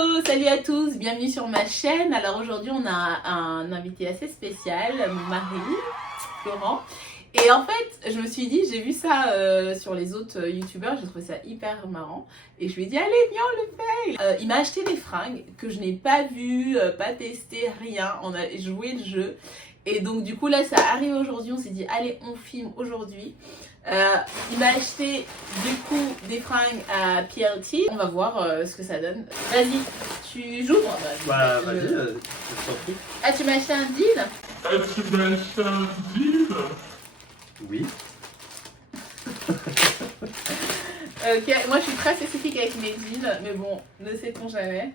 Hello, salut à tous, bienvenue sur ma chaîne. Alors aujourd'hui on a un invité assez spécial, mon mari, Florent. Et en fait, je me suis dit, j'ai vu ça sur les autres youtubeurs, j'ai trouvé ça hyper marrant. Et je lui ai dit, allez, viens, on le fait. Il m'a acheté des fringues que je n'ai pas vues, pas testées, rien. On a joué le jeu. Et donc du coup là, ça arrive aujourd'hui, on s'est dit, allez, on filme aujourd'hui. Il m'a acheté du coup des fringues à PLT. On va voir ce que ça donne. Vas-y, tu joues moi. Bah vas-y, je t'en prie. Ah, tu m'as acheté un deal? Tu m'as acheté un deal? Oui. Ok, moi je suis très spécifique avec mes deals, mais bon, ne sait-on jamais.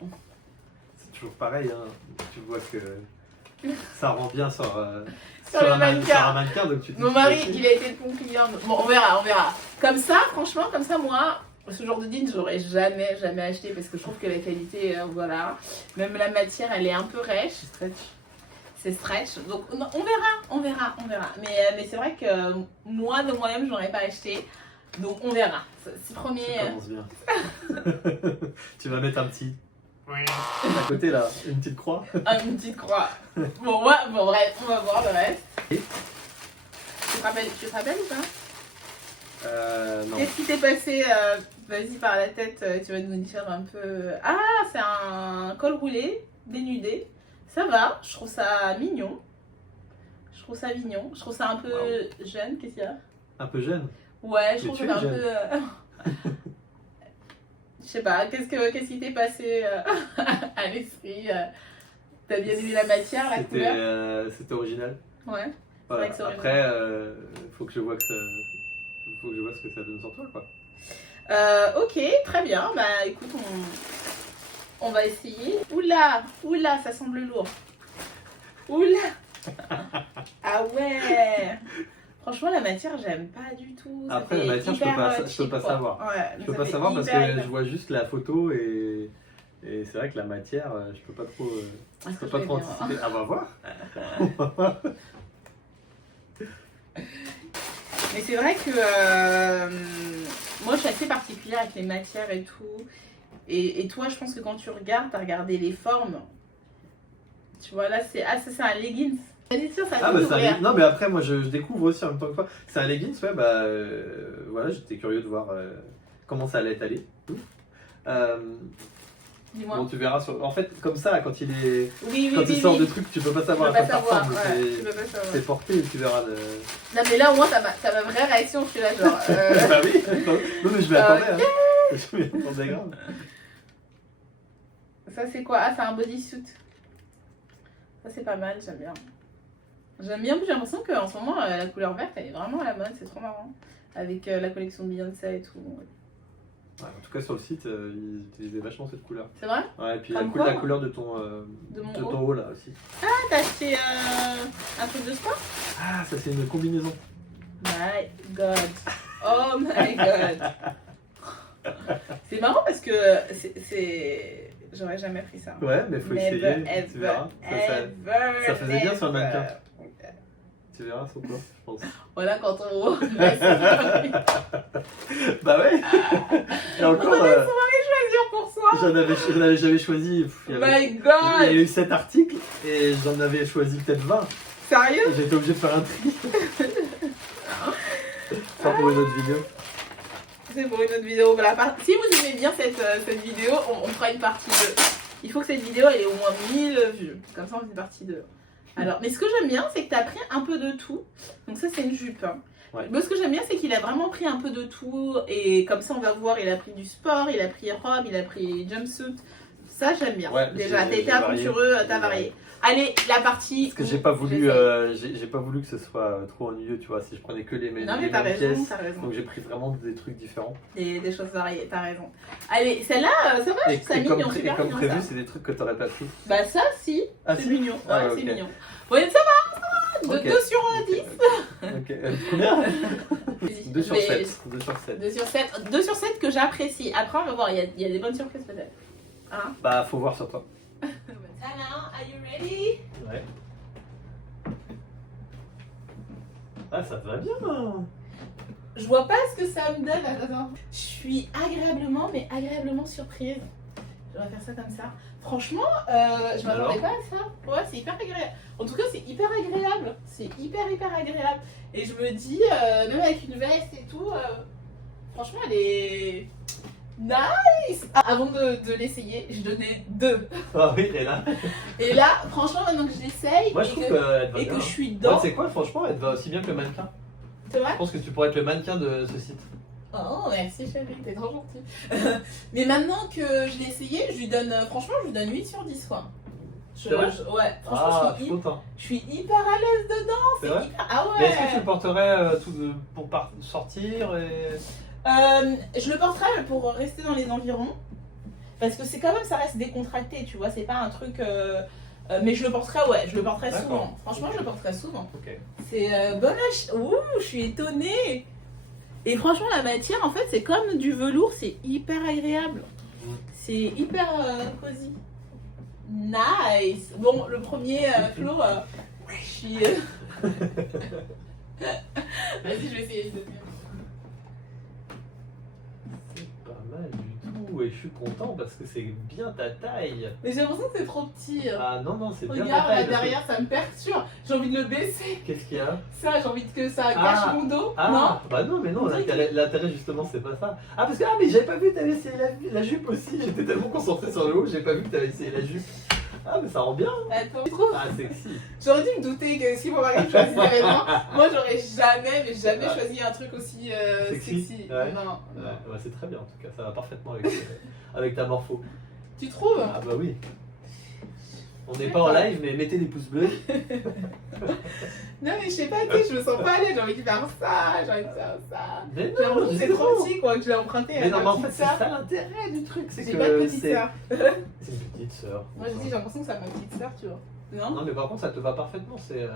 C'est toujours pareil, hein. Tu vois que ça rend bien sur Sur le un mannequin. mannequin, donc tu te Mon dis, mari, ok. il a été le bon client. Bon, on verra, on verra. Comme ça, franchement, comme ça, moi, ce genre de deal, j'aurais jamais acheté parce que je trouve que la qualité, voilà. Même la matière, elle est un peu rêche. C'est stretch. Donc, on verra. Mais c'est vrai que moi, de moi-même, j'aurais pas acheté. Donc, on verra. C'est premier. Ça commence bien. Tu vas mettre un petit Oui. à côté là, une petite croix. Une petite croix. Bon, ouais, bon, bref, on va voir le reste. Et Tu te rappelles ou pas? Non. Qu'est-ce qui t'est passé vas-y, par la tête, tu vas nous dire un peu. Ah, c'est un col roulé, dénudé. Ça va, je trouve ça mignon. Je trouve ça un peu jeune. Qu'est-ce qu'il y a? Un peu jeune. Ouais, je Mais trouve tu que es c'est un jeune. peu. Je sais pas, qu'est-ce qui t'est passé à l'esprit T'as bien aimé la matière, la couleur? C'était original. Ouais. Voilà. vrai que c'est original. Après, faut que je vois ce que ça donne sur toi, quoi. Ok, très bien. Bah écoute, on va essayer. Oula, ça semble lourd. Oula. Ah ouais. Franchement, la matière, j'aime pas du tout. Ça Après, fait la matière, je peux cheap, pas quoi. savoir. Ouais, Je peux ça pas fait savoir parce hyper, que hyper. je vois juste la photo et c'est vrai que la matière, je peux pas trop, Ah, je peux ça, pas je trop vais bien anticiper. Ah, on va voir. On va voir. Mais c'est vrai que moi, je suis assez particulière avec les matières et tout. Et toi, je pense que quand tu regardes, t'as regardé les formes. Tu vois, là, ça, c'est un leggings. Vas-y, ça Ah, va bah, t'ouvrir. non, mais après, moi, je découvre aussi en même temps que toi. C'est un leggings, ouais, bah, voilà, j'étais curieux de voir comment ça allait être allé. Dis-moi. Bon, tu verras. En fait, comme ça, quand il est. Oui, Quand il sort oui. de trucs, tu peux pas Tu savoir peux à pas quoi ça savoir. ressemble. Ouais, tu peux pas savoir. C'est porté et tu verras le. Non, mais là, au moins, t'as ma vraie réaction. Je suis là, genre. Bah oui, non, mais je m'y attendais. Hein. Je m'y attendais grave. Ça, c'est quoi? Ah, c'est un bodysuit. Ça, c'est pas mal, j'aime bien. J'aime bien, j'ai l'impression qu'en ce moment, la couleur verte, elle est vraiment à la mode. C'est trop marrant. Avec la collection de Beyoncé et tout. Ouais, en tout cas, sur le site, ils utilisaient vachement cette couleur. C'est vrai? Ouais, et puis Comme la quoi, couleur de ton, mon de haut. ton haut là aussi. Ah, t'as acheté un truc de sport? Ah, ça c'est une combinaison. My God. Oh my God. C'est marrant parce que c'est... J'aurais jamais pris ça. Ouais, mais faut Never, essayer, ever, tu verras. Ça faisait bien sur le mannequin. Tu verras sur toi, je pense. Voilà quand on... Bah ouais. Et encore, choisir pour soi. j'en avais jamais choisi. My Il y a God. eu 7 articles et j'en avais choisi peut-être 20. Sérieux? J'ai été obligé de faire un tri. Ça pour une autre vidéo. C'est pour une autre vidéo. Voilà, si vous aimez bien cette vidéo, on fera une partie 2. Il faut que cette vidéo elle ait au moins 1000 vues. Comme ça on fait une partie 2. Alors, mais ce que j'aime bien, c'est que tu as pris un peu de tout. Donc ça c'est une jupe. Hein. Ouais. Mais ce que j'aime bien, c'est qu'il a vraiment pris un peu de tout. Et comme ça on va voir, il a pris du sport, il a pris robe, il a pris jumpsuit. Ça j'aime bien. Ouais, déjà, t'as j'ai été varié. aventureux, t'as varié. Allez, la partie... Parce que j'ai pas voulu, j'ai pas voulu que ce soit trop ennuyeux, tu vois, si je prenais que les Non mais les t'as mêmes raison, pièces. t'as raison. Donc j'ai pris vraiment des trucs différents. Des choses variées, t'as raison. Allez, celle-là, ça va, Et, ça et comme, mignon, et super comme mignon prévu, ça. c'est des trucs que t'aurais pas pris. Bah ça, si, Ah, c'est si mignon, Ah, ouais, ok. c'est mignon. Ouais, ça va, de Ok. 2 sur 10. Ok, combien 2 sur Mais- 7. 2 sur 7. 2 sur 7, 2 sur 7 que j'apprécie. Après, on va voir, il y a des bonnes surprises peut-être. Hein? Bah, faut voir sur toi. Tana, are you ready? Ouais. Ah, ça te va bien. Je vois pas ce que ça me donne. Attends. Je suis agréablement surprise. Je vais faire ça comme ça. Franchement, je m'attendais pas à ça. Ouais, c'est hyper agréable. En tout cas, c'est hyper agréable. C'est hyper agréable. Et je me dis, même avec une veste et tout, franchement, elle est nice. Avant de l'essayer, je donnais 2. Ah oui, et là. Et là, franchement, maintenant que je l'essaye Moi, je trouve qu'elle va et bien. que je suis Ouais, dedans, c'est quoi, franchement, elle te va aussi bien que le mannequin. c'est vrai. Je pense que tu pourrais être le mannequin de ce site. Oh, merci chérie, t'es trop gentille. Mais maintenant que je l'ai essayé, je lui donne, franchement, je lui donne 8 sur 10 quoi. C'est vrai Ouais, franchement, Ah, je je suis content. suis hyper à l'aise dedans. C'est vrai hyper... Ah Mais est-ce que tu ouais. le porterais pour sortir et... Je le porterai pour rester dans les environs. Parce que c'est quand même, ça reste décontracté, tu vois, c'est pas un truc. Mais je le porterai, ouais, je le porterai D'accord. souvent. Franchement, je le porterai souvent. Ok. C'est bon ach... Ouh, je suis étonnée. Et franchement, la matière, en fait, c'est comme du velours, c'est hyper agréable. C'est hyper cosy. Nice. Bon, le premier Flo, je suis. Vas-y, je vais essayer. C'est pas mal du tout et je suis content parce que c'est bien ta taille. Mais j'ai l'impression que c'est trop petit. Ah non, non, c'est bien ta Regarde, là taille. derrière, ça me perturbe. J'ai envie de le baisser. Qu'est-ce qu'il y a? Ça, j'ai envie que ça cache mon dos. Ah, bah non, mais non, l'intérêt justement, c'est pas ça. Ah, parce que, mais j'avais pas vu que t'avais essayé la jupe aussi. J'étais tellement concentré sur le haut, j'ai pas vu que t'avais essayé la jupe. Ah, mais ça rend bien. Attends, tu trouves? Ah, sexy. J'aurais dû me douter que si mon mari choisirait moi, j'aurais jamais choisi un truc aussi sexy. Ouais. Non. Ouais, c'est très bien en tout cas, ça va parfaitement avec ta morpho. Tu trouves? Ah, bah oui. On n'est pas en live, mais mettez des pouces bleus. Non, mais je sais pas, tu sais, je me sens pas à l'aise. J'ai envie de faire ça, j'ai envie de faire ça. Mais J'ai l'impression que c'est trop justement. petit, quoi, que je l'ai emprunté Mais à non, mais ma en fait, petite c'est sœur. ça l'intérêt du truc, c'est J'ai que pas de petite sœur. c'est une petite sœur. Moi, je dis, j'ai l'impression que c'est ma petite sœur, tu vois. Non? Non, mais par contre, ça te va parfaitement. C'est.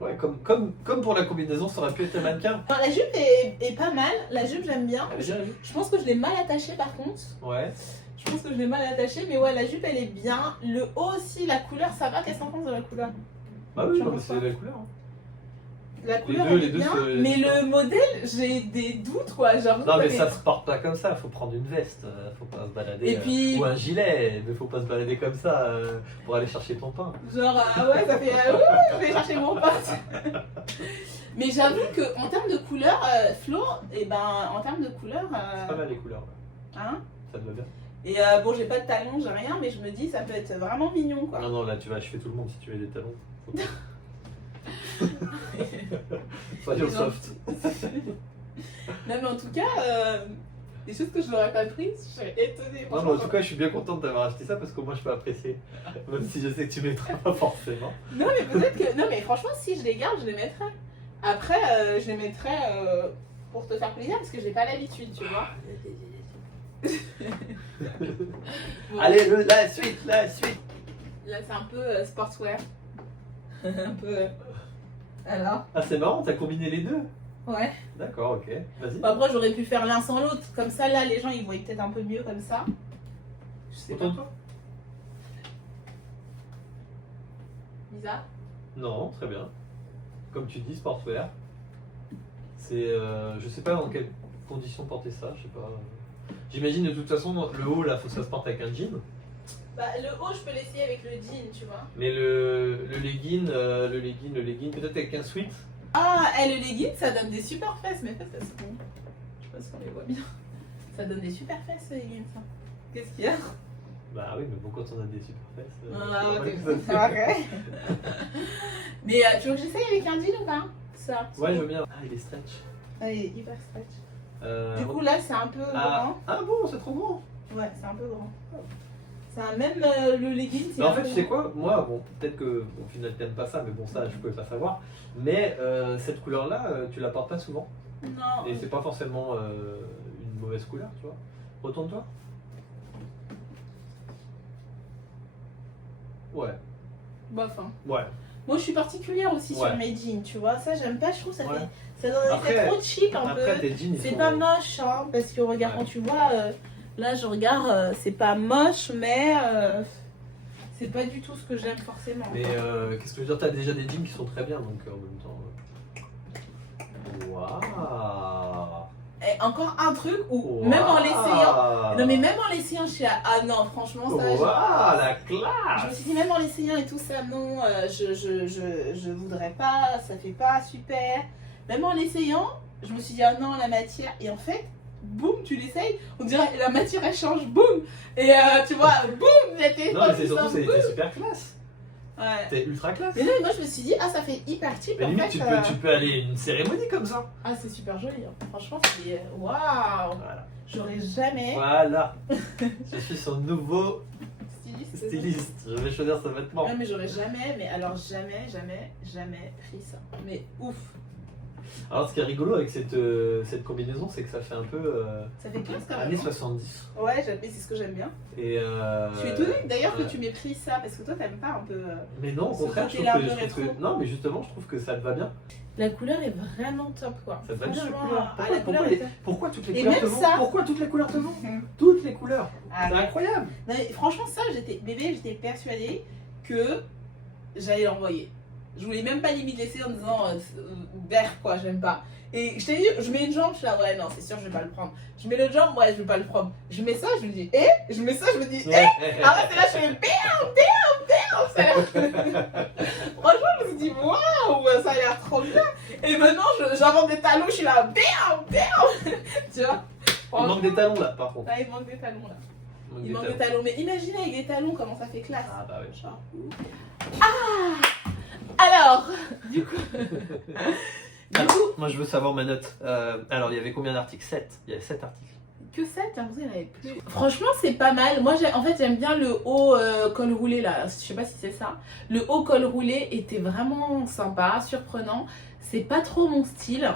Ouais, comme pour la combinaison, ça aurait pu être le mannequin. Non, la jupe est pas mal. La jupe, j'aime bien. Elle est bien, oui. Je pense que je l'ai mal attachée, par contre. Ouais. Je pense que je l'ai mal attachée, mais ouais, la jupe, elle est bien. Le haut aussi, la couleur, ça va. Qu'est-ce que t'en penses de la couleur? Bah oui, J'en non, mais pense c'est pas. la couleur. Hein. La couleur, deux, elle les est deux, bien, c'est mais différent. le modèle, j'ai des doutes, quoi. J'ai l'impression Non, mais que ça se porte pas comme ça. Faut prendre une veste. Faut pas se balader. Et puis- Ou un gilet. Mais faut pas se balader comme ça pour aller chercher ton pain. genre, ouais, ça fait. Je vais chercher mon pote. Mais j'avoue qu'en termes de couleur, Flo, et ben, en termes de couleur. Pas mal les couleurs. Là. Hein? Ça te va bien. Et bon, j'ai pas de talons, j'ai rien, mais je me dis, ça peut être vraiment mignon, quoi. Non, non, là tu vas achever tout le monde si tu mets des talons. Faut pas. Soyons soft. Non, mais en tout cas, des choses que je n'aurais pas prises, je serais étonnée. Non, mais en tout cas, je suis bien contente d'avoir acheté ça parce qu'au moins je peux apprécier. Même si je sais que tu mettras pas forcément. Non, mais peut-être que. Non, mais franchement, si je les garde, je les mettrai. Après, je les mettrai pour te faire plaisir parce que j'ai pas l'habitude, tu vois. Bon, Allez, la suite, la suite. là, c'est un peu sportswear. Un peu. Alors? Ah, c'est marrant, t'as combiné les deux. Ouais. D'accord, ok. Vas-y. Bah, après, j'aurais pu faire l'un sans l'autre. Comme ça, là, les gens, ils voient peut-être un peu mieux comme ça. Je sais pas. Retourne-toi. Bizarre. Non, très bien. Comme tu dis, sportswear. C'est. Je sais pas dans quelles conditions porter ça, je sais pas. J'imagine de toute façon, le haut là, faut que ça se porte avec un jean. Bah, le haut, je peux l'essayer avec le jean, tu vois. Mais le legging, peut-être avec un sweat. Ah, le legging, ça donne des super fesses. Mes fesses, elles sont. Je sais pas si on les voit bien. Ça donne des super fesses, ce legging, ça. Qu'est-ce qu'il y a? Bah oui, mais bon, quand on a des super fesses. Ah, c'est t'es normal que ça se fait. ok. Mais tu veux que j'essaye avec un jean ou pas? Ça. Ouais, je veux bien. Ah, il est stretch. Ah, il est hyper stretch. Du coup, bon. là, c'est un peu grand. Ah bon, c'est trop grand. Ouais, c'est un peu grand. C'est un même le legging, c'est Mais en un fait, peu tu sais grand. quoi? Moi, bon, peut-être que au final t'aimes pas ça, mais bon, ça, je peux pas savoir. Mais cette couleur-là, tu la portes pas souvent. Non. Et c'est pas forcément une mauvaise couleur, tu vois. Retourne-toi. Ouais. Bof, hein. Ouais. Moi, je suis particulière aussi Ouais. sur mes jeans, tu vois. Ça, j'aime pas, je trouve ça Ouais. fait. Ça donne Après- c'est trop cheap un Après, peu. tes jeans, ils C'est sont- pas moche, hein, parce que regarde, Ouais. quand tu vois, là je regarde, c'est pas moche, mais c'est pas du tout ce que j'aime forcément. Mais qu'est-ce que je veux dire? T'as déjà des jeans qui sont très bien, donc en même temps. Waouh. Et encore un truc où, même en l'essayant, non mais même en l'essayant, je suis là, ah non, franchement, ça, Waouh, la je me classe. suis dit, même en l'essayant et tout ça, non, je voudrais pas, ça fait pas super. Même en l'essayant, je me suis dit, ah non, la matière, et en fait, boum, tu l'essayes, on dirait la matière elle change, boum, et tu vois, boum, il y a tes Non, mais c'est surtout, c'est super classe. Ouais. T'es ultra classe. Mais non, moi je me suis dit, ah ça fait hyper cheap Mais en limite, fait. tu peux aller à une cérémonie comme ça. Ah c'est super joli, hein. Franchement c'est waouh. Voilà. J'aurais jamais Voilà. Je suis son nouveau styliste. styliste. Je vais choisir ce vêtement. Ouais mais j'aurais jamais, mais alors jamais pris ça. Mais ouf. Alors, ce qui est rigolo avec cette combinaison, c'est que ça fait un peu Ça fait classe quand même. années hein. 70. Ouais, c'est ce que j'aime bien. Et Je suis étonnée d'ailleurs que tu m'aies pris ça parce que toi t'aimes pas un peu. Mais non, au Ce contraire, je côté-là trouve un peu je trouve rétro. non, mais justement, je trouve que ça te va bien. La couleur est vraiment top quoi. Ça te va bien la Franchement, couleur. ah, la couleur est top. Pourquoi toutes les Et couleurs même te vont ça- Pourquoi toutes les couleurs te vont Mhm. Toutes les couleurs. Ah, C'est ouais. incroyable. Non, mais franchement, ça, j'étais persuadée que j'allais l'envoyer. Je voulais même pas limite laisser en disant vert quoi, j'aime pas. Et je t'ai dit, je mets une jambe, je suis là, ouais, non, c'est sûr, je vais pas le prendre. Je mets l'autre jambe, ouais, je vais pas le prendre. Je mets ça, je me dis, je mets ça, je me dis, Ah ouais, c'est là, je fais bam. Franchement, je me suis dit, waouh, ça a l'air trop bien. Et maintenant, j'invente des talons, je suis là, bam. Tu vois. Il manque des talons là, par contre. Là, il manque des talons là. Il manque Il des manque des talons. Mais imaginez avec des talons comment ça fait classe. Ah bah ouais. Genre. Alors, du coup. Moi je veux savoir ma note. Alors il y avait combien d'articles 7. Il y avait 7 articles. Que 7, j'ai l'impression qu'il y en avait plus. Franchement, c'est pas mal. Moi, en fait, j'aime bien le haut col roulé là. Je sais pas si c'est ça. Le haut col roulé était vraiment sympa, surprenant. C'est pas trop mon style.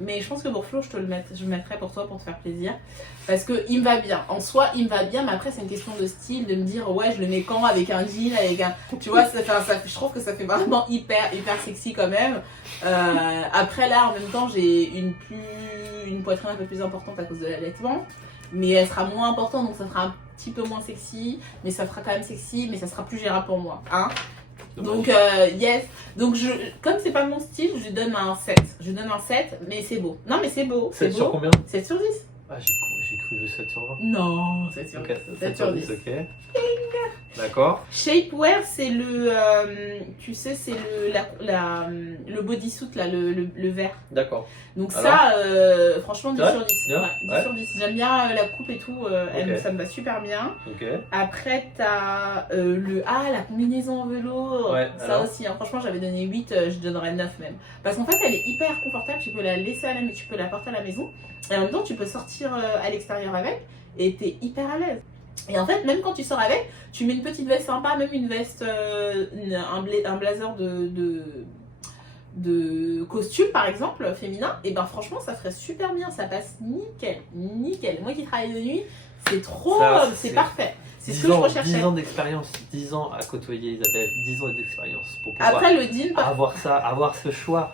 Mais je pense que pour Flo, je le mettrai pour toi pour te faire plaisir. Parce qu'il me va bien. En soi, il me va bien. Mais après, c'est une question de style. De me dire, ouais, je le mets quand avec un jean, avec un. Tu vois, je trouve que ça fait vraiment hyper sexy quand même. Après, là, en même temps, j'ai une poitrine un peu plus importante à cause de l'allaitement. Mais elle sera moins importante. Donc, ça fera un petit peu moins sexy. Mais ça fera quand même sexy. Mais ça sera plus gérable pour moi. Hein. Donc, yes. Donc, comme c'est pas mon style, je lui donne un 7. Je lui donne un 7, mais c'est beau. Non, mais c'est beau. 7 sur combien 7 sur 10. Ah j'ai cru 7 sur 20. Non, 7 sur 10. Ok, 7 sur 10. ok. D'accord. Shapewear, c'est le. Tu sais, c'est le bodysuit, là, le vert. D'accord. Donc, Alors ça, franchement, 10 Ouais, sur 10. bien, Ouais, 10 ouais. sur 10. J'aime bien la coupe et tout. Ok. Ça me va super bien. Ok. Après, t'as la combinaison en velours. Ouais, Ça alors aussi, hein. Franchement, j'avais donné 8, je donnerais 9 même. Parce qu'en fait, elle est hyper confortable. Tu peux la laisser à la maison, tu peux la porter à la maison. Et en même temps, tu peux sortir à l'extérieur avec. Et t'es hyper à l'aise. Et en fait, même quand tu sors avec, tu mets une petite veste sympa, même une veste, un blazer de costume par exemple, féminin. Et ben franchement, ça ferait super bien. Ça passe nickel. Moi qui travaille de nuit, c'est trop, Ça, c'est c'est parfait. C'est ce 10 que je ans, recherchais. 10 ans d'expérience, 10 ans à côtoyer Isabelle, 10 ans d'expérience pour pouvoir Après le jean, avoir ce choix.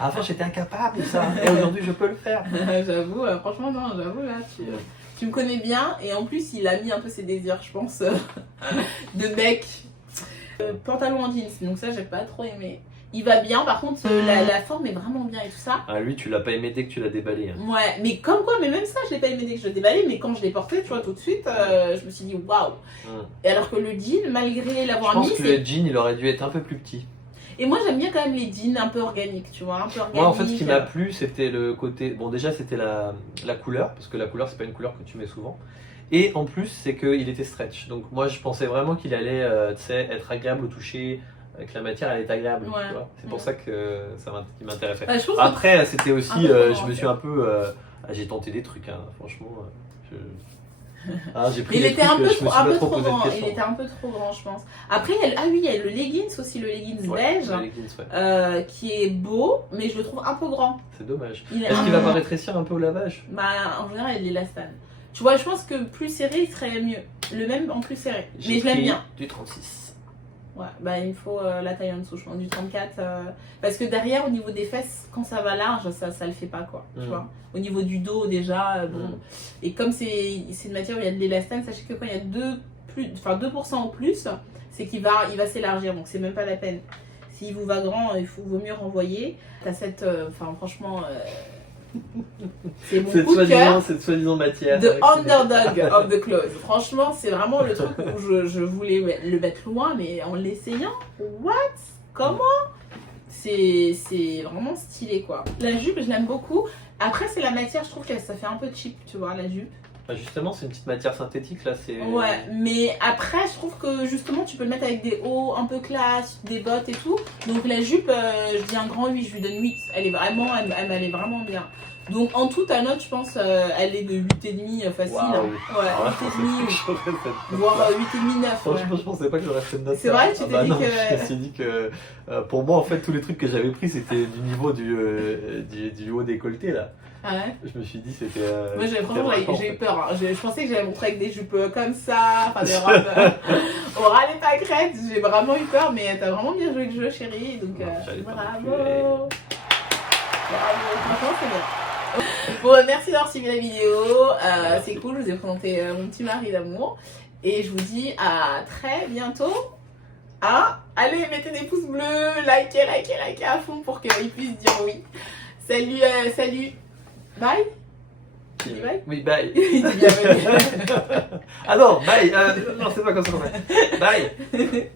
Avant j'étais incapable de ça, et aujourd'hui je peux le faire. j'avoue, franchement non, j'avoue là, tu me connais bien. Et en plus, il a mis un peu ses désirs, je pense, de mec. Pantalon en jeans, donc ça j'ai pas trop aimé. Il va bien, par contre la forme est vraiment bien et tout ça. Ah lui tu l'as pas aimé dès que tu l'as déballé. Hein. Ouais, mais comme quoi, mais même ça je l'ai pas aimé dès que je l'ai déballé, mais quand je l'ai porté, tu vois, tout de suite, je me suis dit waouh. Et alors que le jean, malgré Je l'avoir pense mis, que le jean il aurait dû être un peu plus petit. Et moi j'aime bien quand même les jeans un peu organiques, tu vois, un peu organiques. Moi en fait ce qui m'a plu c'était le côté, bon déjà c'était la couleur, parce que la couleur c'est pas une couleur que tu mets souvent. Et en plus c'est qu'il était stretch, donc moi je pensais vraiment qu'il allait tu sais, être agréable au toucher, que la matière elle est agréable, Ouais. tu vois. C'est pour ça que qui m'intéressait. Ouais, je trouve que- Après c'était aussi, Un peu trop je me suis un peu, j'ai tenté des trucs, hein, franchement. J'ai pris Il des était trucs, un peu je me trop, suis un pas peu trop trop posé de grand. questions. Il était un peu trop grand, je pense. Après, il y a le leggings aussi, le leggings Ouais, beige, les leggings, ouais. qui est beau, mais je le trouve un peu grand. C'est dommage. Il est Est-ce un qu'il va peu pas grand. rétrécir un peu au lavage? Bah, en général, il est l'élastane. Tu vois, je pense que plus serré, il serait mieux. Le même en plus serré. Mais J'ai je l'aime pris bien. du 36. Ouais, bah il me faut la taille en dessous, je pense, du 34. Parce que derrière, au niveau des fesses, quand ça va large, ça le fait pas, quoi. Tu vois. Au niveau du dos, déjà, bon. Et comme c'est une matière où il y a de l'élastane, sachez que quand il y a 2% en plus, c'est qu'il va s'élargir, donc c'est même pas la peine. s'il vous va grand, vaut mieux renvoyer. T'as cette, enfin franchement, c'est mon coup de cœur. Cette soi-disant matière. The underdog of the clothes. Franchement, c'est vraiment le truc où je voulais le mettre loin, mais en l'essayant, what? Comment? C'est vraiment stylé quoi. La jupe, je l'aime beaucoup. Après, c'est la matière, je trouve que ça fait un peu cheap, tu vois, la jupe. Bah justement, c'est une petite matière synthétique là. Ouais, mais après, je trouve que justement, tu peux le mettre avec des hauts un peu classe, des bottes et tout. Donc la jupe, je dis un grand 8, je lui donne 8. Elle m'allait vraiment bien. Donc en tout, ta note, je pense, elle est de 8,5 facile. Wow. Hein. Ouais, 8,5, voire 8,5, 9. Franchement, je pensais pas que j'aurais fait une note. C'est vrai, tu t'es dit non, que... Je me suis dit que pour moi, en fait, tous les trucs que j'avais pris, c'était du niveau du haut décolleté là. Ah ouais. Je me suis dit, c'était. Moi, j'ai eu peur. Hein. Je pensais que j'allais montrer avec des jupes comme ça, enfin des robes au ras les pâquerettes. J'ai vraiment eu peur, mais t'as vraiment bien joué le jeu, chérie. Donc, bravo. Franchement, c'est bien. Bon, merci d'avoir suivi la vidéo. C'est cool, je vous ai présenté mon petit mari d'amour. Et je vous dis à très bientôt. Hein? Allez, mettez des pouces bleus, likez à fond pour qu'ils puissent dire oui. Salut. Bye. Tu dis bye? Oui, bye. Il dit bienvenue. Ah non, bye. Non, c'est pas comme ça qu'on fait. Bye.